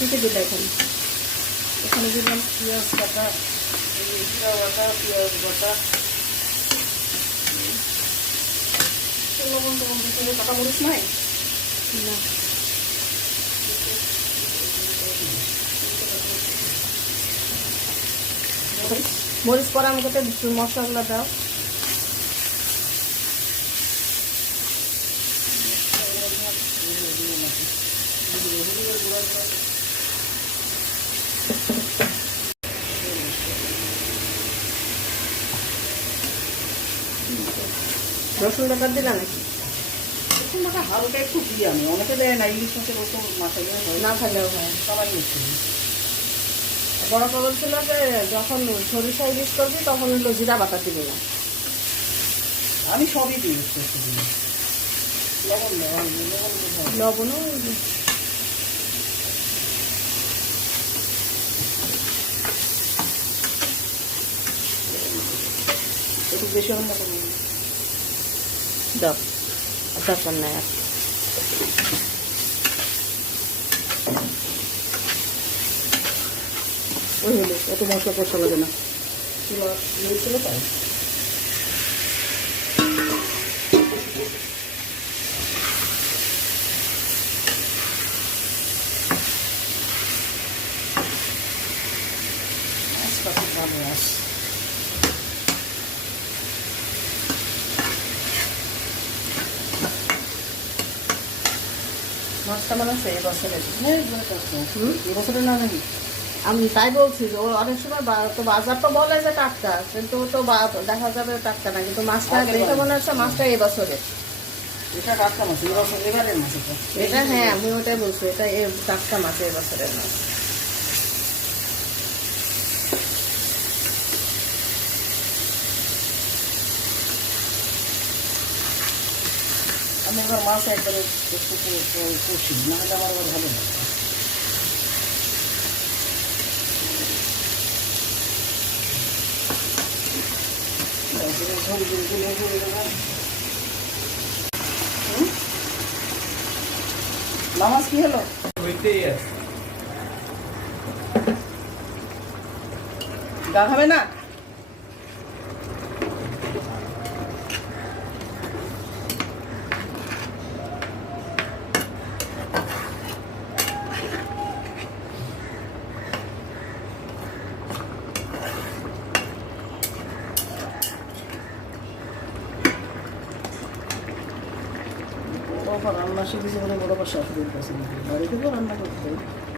থেকে দেখেন এখানে দিলাম পেঁয়াজ কাটা, জিরা বাটা, পেঁয়াজ বাটা, লবণ টবণ দিতে কাটা মরিচ নাই না, মরিচ পরার মতো মশলাগুলো দাও। রসুন বাটা দিলা নাকি? রসুন বাটা হালকা একটু দিই আমি, অনেকে দেয় না, ইলিশ মাছের রসুন মাথায় না থাকলেও হয়, সবাই মিশে। বড় খবর ছিল যে যখন সরিষা ইলিশ করবি তখন হলো জিরা বাটা দিবি না। আমি সবই দিই, লবণ লবণও একটু বেশি রান্না করবো দাও, দরকার নাই আর। ওই হলো, এত মশলা কষা লাগে না, চুলা ছিল তাই। মাছটা মনে হচ্ছে এবছরের। এবছরের না নাকি? আমি তাই বলছি যে ও অনেক সময় তো বাজার তো বলে যে টাটকা, কিন্তু তো দেখা যাবে টাটকা না, কিন্তু মাছটা দেখে মনে হচ্ছে মাছটা এবছরের। এটা টাটকা মাছ, এবারের মাছ এটা। হ্যাঁ, আমি ওটাই বলছি, এটা টাটকা মাছ, এবছরের মাছ। আমি এবার মাছ একবারে একটু কষি, না হলে আমার আবার ভালো লাগে। নামাজ কি হলো? গা হবে না? রান্না শিখেছে বলে বড় শাশুড়ির কাছে বাড়ি থেকেও রান্না করতে